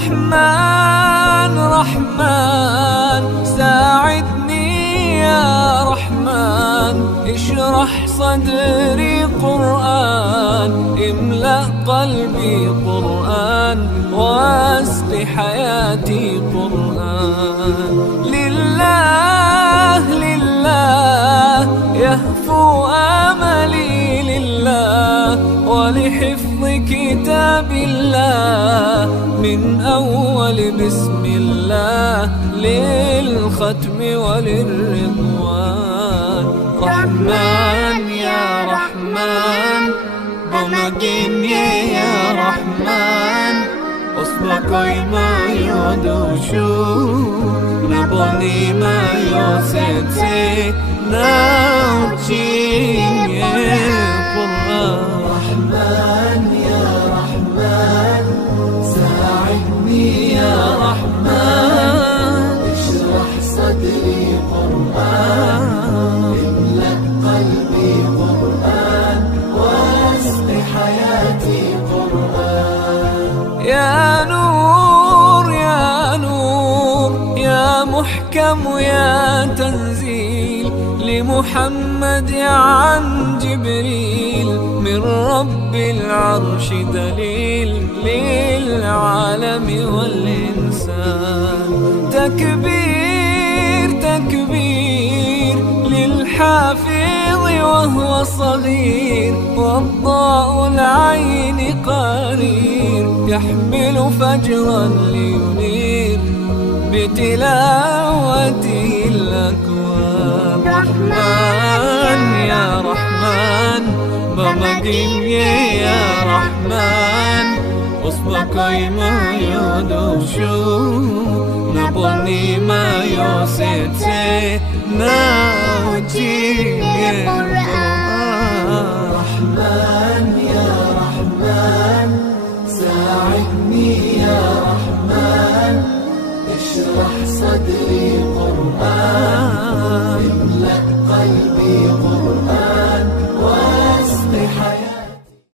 رحمن رحمن ساعدني يا رحمن، اشرح صدري قرآن، املأ قلبي قرآن، واسق حياتي قرآن. لله لله يهفو آملي لله، ولحفظ كتاب الله من أول بسم الله للختم وللرضوان. رحمن يا رحمن بمجيني يا رحمن، أصبحي ما يدوشو نبني ما يوسيتي ناوتشيني قرآن. رحمن يا رحمن ساعدني يا رحمن، اشرح صدري قرآن، املأ قلبي قرآن، واسق حياتي قرآن. يا نور يا نور يا محكم يا تنزيل لمحمد عن جبريل، من رب العرش دليل للعالم والإنسان. تكبير تكبير للحافظ وهو صغير، والضاء العين قرير، يحمل فجرا لينير بتلاوته الأكوان. رحمن يا رحمن بمجيني يا رحمن، أصبحي ما يدوشو نبني ما يوسيتي ناوتشيني قرآن. رحمن يا رحمن ساعدني يا رحمن، اشرح صدري قرآن، املأ قلبي